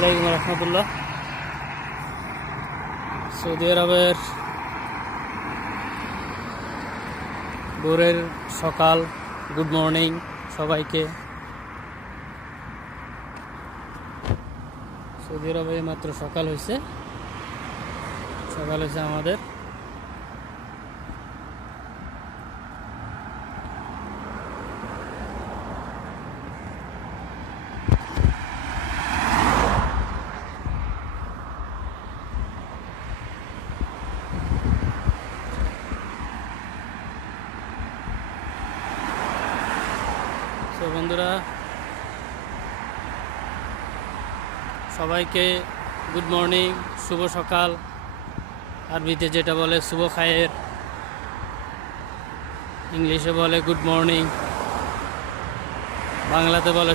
আলাইকুম রহমতুল্লাহ। সৌদি আরবের ভোরের সকাল, গুড মর্নিং সবাইকে। সৌদি আরবে মাত্র সকাল হয়েছে আমাদের। তো বন্ধুরা, সবাইকে গুড মর্নিং, শুভ সকাল। আরবিতে যেটা বলে শুভ খায়ের, ইংলিশে বলে গুড মর্নিং, বাংলাতে বলে